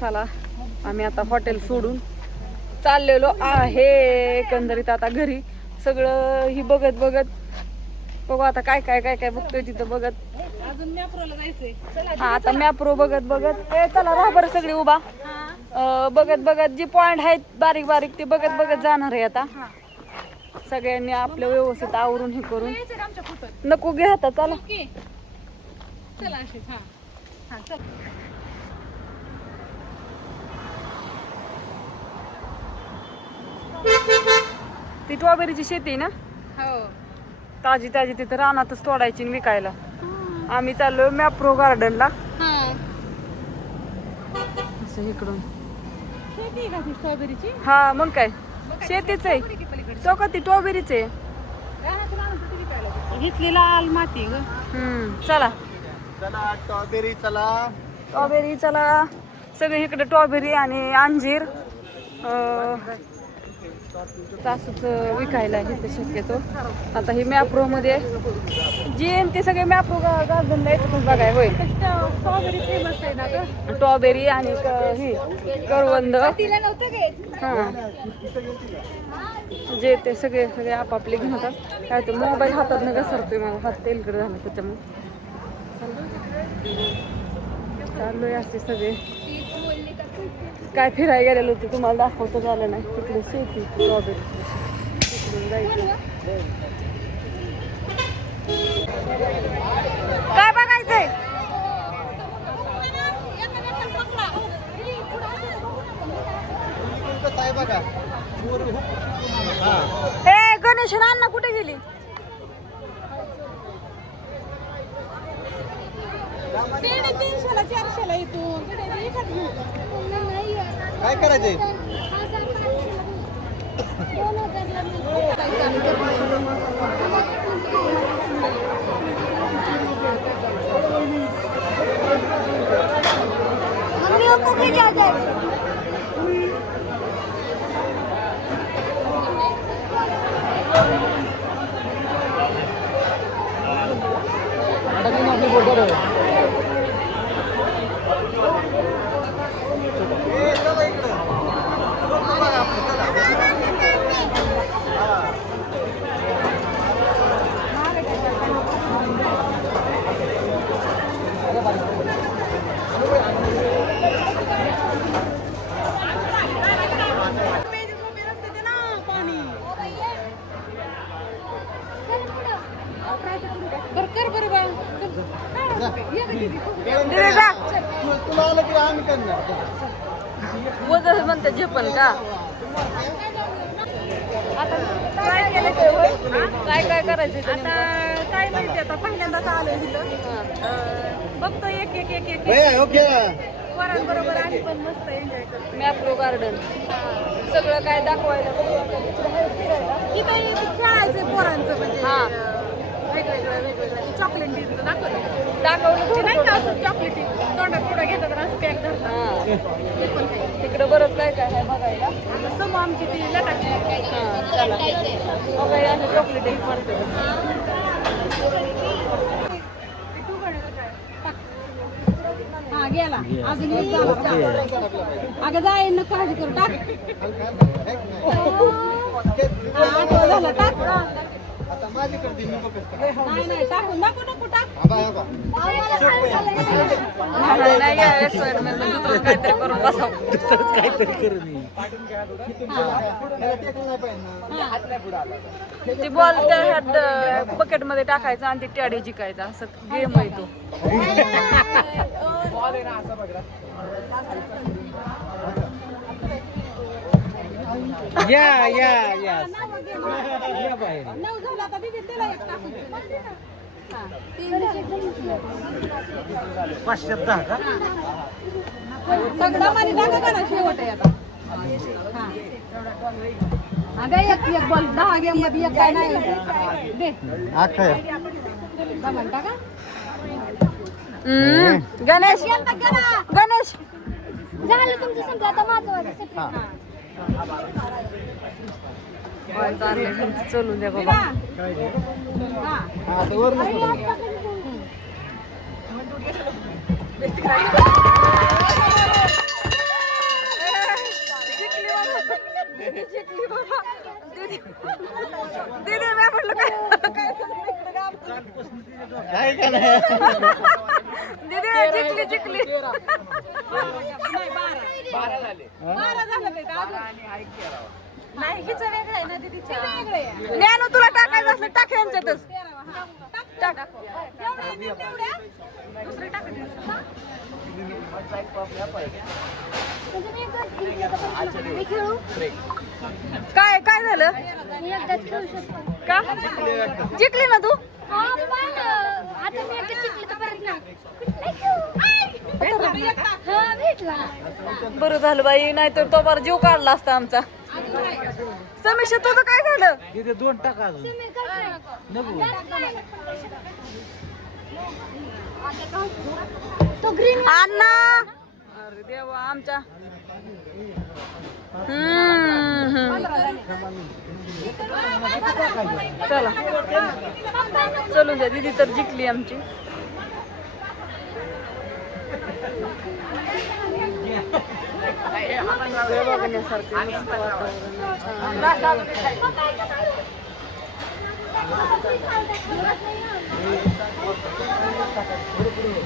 चला आम्ही आता हॉटेल सोडून चाललेलो आहे एकंदरीत आता घरी. सगळं ही बघत बघू आता काय बघतोय तिथं बघत. अजून मॅप्रोला जायचंय. हा आता मॅप्रो बघत चला राहा बरं सगळी उभा. बघत जे पॉइंट आहेत बारीक ते बघत जाणार आहे आता. सगळ्यांनी आपलं व्यवस्थित आवरून हे करून. नको घे आता चला. चला अशीच. हा चल. ती स्ट्रॉबेरीची शेती ना. हो ताजी तिथं रानातच तोडायची आणि विकायला. आम्ही चाललोय मॅप्रो गार्डनला. असं इकडून शेती का ती स्ट्रॉबेरीची? हा मग काय शेतीच आहे. तो का ती स्ट्रॉबेरीच आहे. घेतली लाल माती ग. चला स्ट्रॉबेरी चला सगळे इकडे स्ट्रॉबेरी आणि अंजीर तासच विकायला आहे शक्यतो. आता ही मॅप्रो मध्ये जे ते सगळे मॅप्रो गार्डनला येतात बघाय. होय स्ट्रॉबेरी फेमस आहे ना ग. स्ट्रॉबेरी आणि ही करवंद. हा जे ते सगळे आपापले घेऊन होतात. काय ते मोबाईल हातात न घसरतोय मला. हात तेलकडे झाला त्याच्यामुळे. चाललोय असे सगळे. काय फिरायला गेलेलो होते तुम्हाला दाखवता झालं नाही. तिकडे शेती स्ट्रॉबेरी तिकडून जायचं. काय बघायचंय? ए गणेश अण्णा कुठे गेली? पेढे 300ला 400ला इथून. काय करायचंय? तुला आलं की आम्ही करणार. वजन म्हणते जे पण का आता काय केलं काय करायचं आता काय माहिती आता पहिल्यांदाच आलोय तिथं. बघतो एक ओके पोरांबरोबर आम्ही पण मस्त एन्जॉय करतो. मॅप्रो गार्डन सगळं काय दाखवायला इथं खेळायचं पोरांचं म्हणजे हा. वेगवेगळं चॉकलेट दाखवलं नाही का असं चॉकलेटी तोंडात पुढं घेतात असं पॅक धरतात. ते पण आहे तिकडं बरंच काय आहे बघायला. आता समोर आमची ती लटाची चला बघायला असं चॉकलेटही पडते. हा गेला अजून एक अगं जाईल ना काळजी करू टाक. हा झालं टाक. नाही टाकून नको टाक. काहीतरी करून बसावं. ते बॉल त्या ह्यात बकेट मध्ये टाकायचा आणि ते ट्याडी जिकायचा असं गेम आहे तो. या नऊ झाला आता दिदी त्याला एक टाकून. 510 का? सगळा मध्ये टाका का ना शेवट आहे आता. दे एक बॉल 10 गेम मध्ये एक काय नाही दे. म्हणता का गणेश झालं तुमचं संपलं आता माझं चलून द्या बाबा. बारा झालं ते नाही हिचं वेगळं आहे ना दीदीचं वेगळं आहे. ज्ञानू तुला टाकायचं असलं टाक यांच्यातच. टाक तेवढ्या दुसरे टाकायचे म्हणजे मी एकदाच जिंकले तर परत नाही. मी खेळू काय काय झालं मी एकदाच खेळू शकतो. का जिंकली ना तू हा पण आता मी एकदा जिंकले तर परत नाही. नाही खेळू. हा भेटला. बरं झालं बाई नाहीतर तो बार जीव काढला असता आमचा. समीक्षा तुझं काय झालं तिथे 2 टाका अजून तुम्ही काय तो ग्रीन अण्णा अरे देवा आमच्या चला चलू द्या दीदी तर जिंकली आमची. बघण्यासारखं मस्त वातावरण. काय